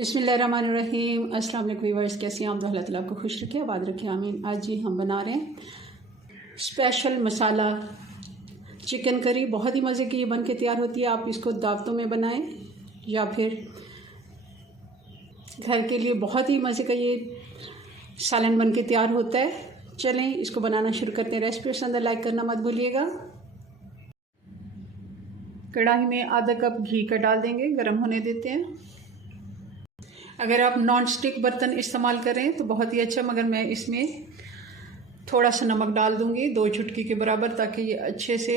बिस्मिल्लाहिर्रहमानिर्रहीम। अस्सलाम वालेकुम व्यूअर्स, कैसे हैं आप? अल्लाह ताला आपको खुश रखे, आबाद रखे, आमीन। आज जी हम बना रहे हैं स्पेशल मसाला चिकन करी। बहुत ही मज़े की ये बन के तैयार होती है। आप इसको दावतों में बनाएं या फिर घर के लिए बहुत ही मज़े का ये सालन बन के तैयार होता है। चलें इसको बनाना शुरू करते हैं। रेसिपी पसंद है लाइक करना मत भूलिएगा। कढ़ाई में आधा कप घी का डाल देंगे, गरम होने देते हैं। अगर आप नॉन स्टिक बर्तन इस्तेमाल करें तो बहुत ही अच्छा, मगर मैं इसमें थोड़ा सा नमक डाल दूंगी, 2 चुटकी के बराबर, ताकि ये अच्छे से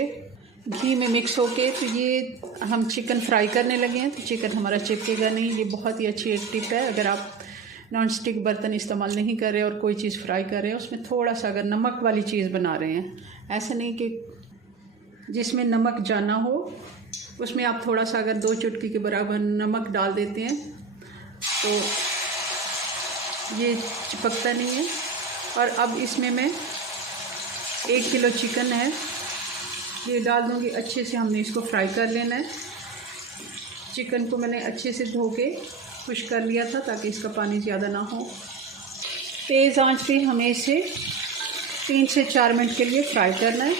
घी में मिक्स होके तो ये हम चिकन फ्राई करने लगे हैं तो चिकन हमारा चिपकेगा नहीं। ये बहुत ही अच्छी एक टिप है। अगर आप नॉन स्टिक बर्तन इस्तेमाल नहीं कर रहे और कोई चीज़ फ्राई कर रहे हैं, उसमें थोड़ा सा अगर नमक वाली चीज़ बना रहे हैं, ऐसा नहीं कि जिसमें नमक जाना हो, उसमें आप थोड़ा सा अगर 2 चुटकी के बराबर नमक डाल देते हैं तो ये चिपकता नहीं है। और अब इसमें मैं 1 किलो चिकन है ये डाल दूँगी। अच्छे से हमने इसको फ्राई कर लेना है। चिकन को मैंने अच्छे से धो के खुश कर लिया था ताकि इसका पानी ज़्यादा ना हो। तेज़ आंच पे हमें इसे 3 से 4 मिनट के लिए फ्राई करना है।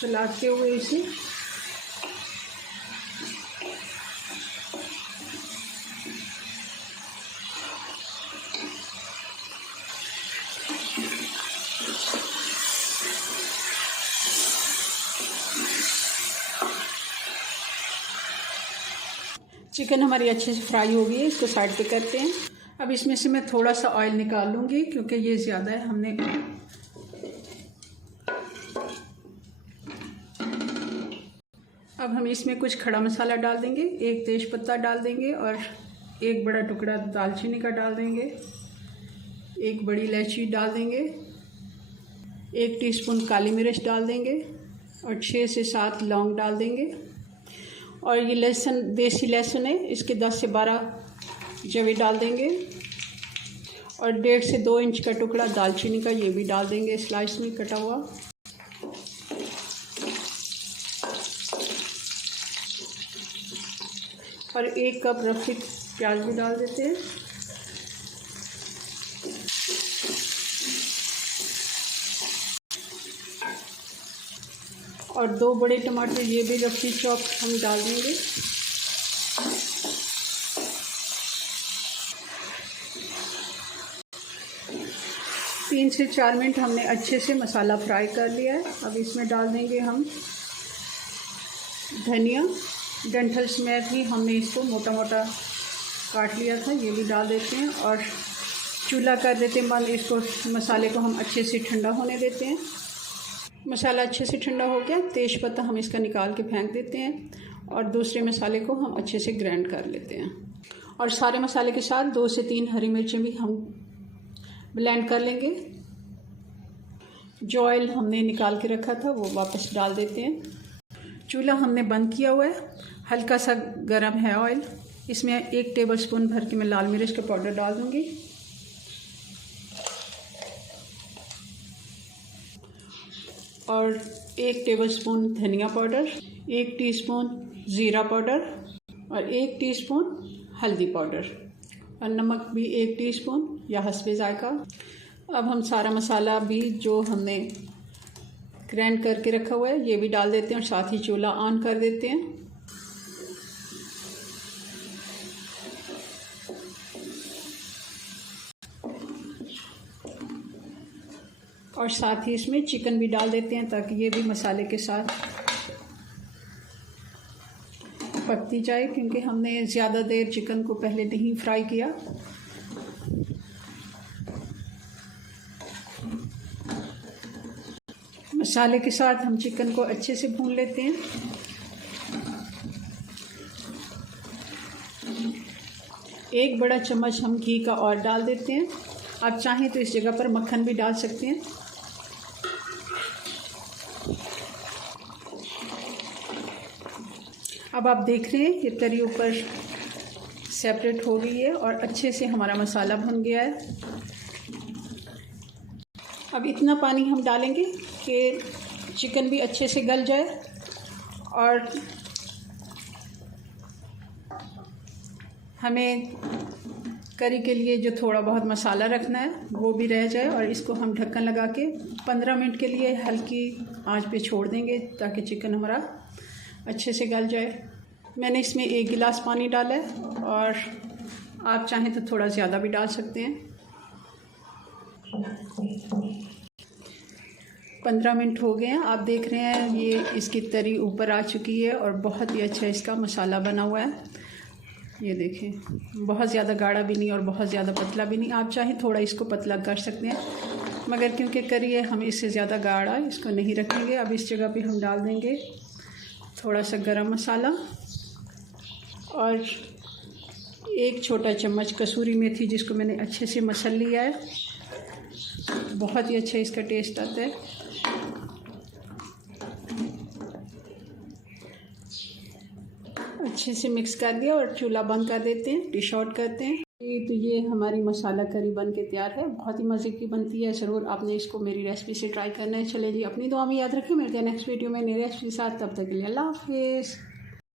चलाते हुए इसे चिकन हमारी अच्छे से फ्राई हो गई है। इसको साइड पे करते हैं। अब इसमें से मैं थोड़ा सा ऑयल निकाल लूँगी क्योंकि ये ज़्यादा है। हमने अब हम इसमें कुछ खड़ा मसाला डाल देंगे। 1 तेज पत्ता डाल देंगे और 1 बड़ा टुकड़ा दालचीनी का डाल देंगे। 1 बड़ी इलायची डाल देंगे। 1 टीस्पून काली मिर्च डाल देंगे और 6 से 7 लौंग डाल देंगे। और ये लहसुन, देसी लहसुन है, इसके 10 से 12 जवे डाल देंगे। और 1.5 से 2 इंच का टुकड़ा दालचीनी का, ये भी डाल देंगे स्लाइस में कटा हुआ। और 1 कप रफी प्याज भी डाल देते हैं। और 2 बड़े टमाटर, ये भी रफी चॉप हम डाल देंगे। तीन से 4 मिनट हमने अच्छे से मसाला फ्राई कर लिया है। अब इसमें डाल देंगे हम धनिया। डंठल समेत ही हमने इसको मोटा मोटा काट लिया था, ये भी डाल देते हैं। और चूल्हा कर देते हैं बंद। इसको मसाले को हम अच्छे से ठंडा होने देते हैं। मसाला अच्छे से ठंडा हो गया। तेज पत्ता हम इसका निकाल के फेंक देते हैं और दूसरे मसाले को हम अच्छे से ग्राइंड कर लेते हैं। और सारे मसाले के साथ 2 से 3 हरी मिर्चें भी हम ब्लेंड कर लेंगे। जो ऑयल हमने निकाल के रखा था वो वापस डाल देते हैं। चूल्हा हमने बंद किया हुआ है। हल्का सा गर्म है ऑयल। इसमें 1 टेबलस्पून भर के मैं लाल मिर्च का पाउडर डाल दूँगी। और 1 टेबलस्पून धनिया पाउडर, 1 टीस्पून ज़ीरा पाउडर और 1 टीस्पून हल्दी पाउडर और नमक भी 1 टीस्पून या हस्बे जायका। अब हम सारा मसाला भी जो हमने ग्राइंड करके रखा हुआ है ये भी डाल देते हैं और साथ ही चूल्हा ऑन कर देते हैं। और साथ ही इसमें चिकन भी डाल देते हैं ताकि ये भी मसाले के साथ पकती जाए, क्योंकि हमने ज़्यादा देर चिकन को पहले नहीं फ्राई किया। मसाले के साथ हम चिकन को अच्छे से भून लेते हैं। एक बड़ा चम्मच हम घी का और डाल देते हैं। आप चाहें तो इस जगह पर मक्खन भी डाल सकते हैं। अब आप देख रहे हैं ये तरी ऊपर सेपरेट हो गई है और अच्छे से हमारा मसाला भुन गया है। अब इतना पानी हम डालेंगे कि चिकन भी अच्छे से गल जाए और हमें करी के लिए जो थोड़ा बहुत मसाला रखना है वो भी रह जाए। और इसको हम ढक्कन लगा के 15 मिनट के लिए हल्की आंच पे छोड़ देंगे ताकि चिकन हमारा अच्छे से गल जाए। मैंने इसमें 1 गिलास पानी डाला है और आप चाहें तो थोड़ा ज़्यादा भी डाल सकते हैं। 15 मिनट हो गए हैं, आप देख रहे हैं ये इसकी तरी ऊपर आ चुकी है और बहुत ही अच्छा इसका मसाला बना हुआ है। ये देखें, बहुत ज़्यादा गाढ़ा भी नहीं और बहुत ज़्यादा पतला भी नहीं। आप चाहें थोड़ा इसको पतला कर सकते हैं, मगर क्योंकि करी है हम इससे ज़्यादा गाढ़ा इसको नहीं रखेंगे। अब इस जगह पे हम डाल देंगे थोड़ा सा गरम मसाला और 1 छोटा चम्मच कसूरी मेथी, जिसको मैंने अच्छे से मसल लिया है। बहुत ही अच्छा इसका टेस्ट आता है। अच्छे से मिक्स कर दिया और चूल्हा बंद कर देते हैं, डिश आउट करते हैं। तो ये हमारी मसाला करी बन के तैयार है। बहुत ही मज़े की बनती है, ज़रूर आपने इसको मेरी रेसिपी से ट्राई करना है। चले जी, अपनी दुआ में याद रखें। मिलते हैं नेक्स्ट वीडियो में नई रेसिपी के साथ। तब तक के लिए अल्लाह हाफिज़।